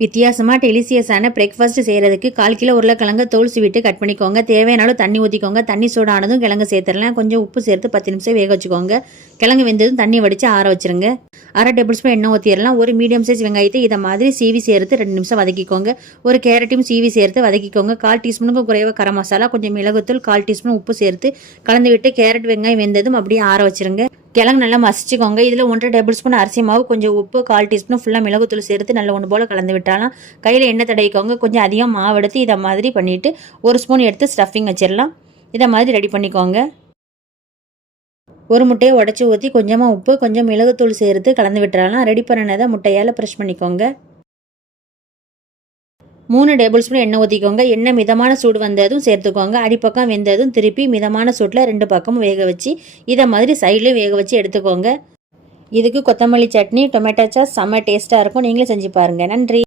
வித்தியாசமாக டெலிசியஸான பிரேக்ஃபாஸ்ட் செய்கிறதுக்கு 1/4 கிலோ உருளைக்கிழங்கு தோல் சீவிட்டு கட் பண்ணிக்கோங்க. தேவையானாலும் தண்ணி ஊற்றிக்கோங்க. தண்ணி சூடானதும் கிழங்கு சேர்த்துடலாம். கொஞ்சம் உப்பு சேர்த்து 10 நிமிஷம் வேக வச்சுக்கோங்க. கிழங்கு வெந்ததும் தண்ணி வடித்து ஆற வச்சுருங்க. 1/2 டேபிள் ஸ்பூன் எண்ணெய் ஊற்றிடலாம். ஒரு மீடியம் சைஸ் வெங்காயத்தை இதை மாதிரி சீவி சேர்த்து 2 நிமிஷம் வதக்கிக்கோங்க. ஒரு கேரட்டையும் சீவி சேர்த்து வதக்கிக்கோங்க. 1/4 டீஸ்பூனுக்கு குறைவாக கரம் மசாலா, கொஞ்சம் மிளகுத்தூள், 1/4 டீஸ்பூன் உப்பு சேர்த்து கலந்து விட்டு கேரட் வெங்காயம் வெந்ததும் அப்படியே ஆற வச்சுருங்க. கிழங்கு நல்லா மசிச்சுக்கோங்க. இதில் 1/2 டேபிள் ஸ்பூன் அரிசி மாவு, கொஞ்சம் உப்பு, 1/4 டீஸ்பூன் ஃபுல்லாக மிளகுத்தூள் சேர்த்து நல்லா ஒன்று போல் கலந்து விட்டாலாம். கையில் எண்ணெய் தடவிக்கோங்க. கொஞ்சம் அதிகம் மாவு எடுத்து இதை மாதிரி பண்ணிவிட்டு 1 ஸ்பூன் எடுத்து ஸ்டஃபிங் வச்சிடலாம். இதை மாதிரி ரெடி பண்ணிக்கோங்க. ஒரு முட்டையை உடச்சி ஊற்றி கொஞ்சமாக உப்பு, கொஞ்சம் மிளகுத்தூள் சேர்த்து கலந்து விட்டுறலாம். ரெடி பண்ணினதை முட்டையால் ப்ரெஷ் பண்ணிக்கோங்க. 3 டேபிள் ஸ்பூன் எண்ணெய் ஊற்றிக்கோங்க. எண்ணெய் மிதமான சூடு வந்ததும் சேர்த்துக்கோங்க. அடிப்பக்கம் வெந்ததும் திருப்பி மிதமான சூட்டில் 2 பக்கமும் வேக வச்சு இதை மாதிரி சைட்லேயும் வேக வச்சு எடுத்துக்கோங்க. இதுக்கு கொத்தமல்லி சட்னி, டொமேட்டோ சாஸ் செம்ம டேஸ்ட்டாக இருக்கும். நீங்களும் செஞ்சு பாருங்கள். நன்றி.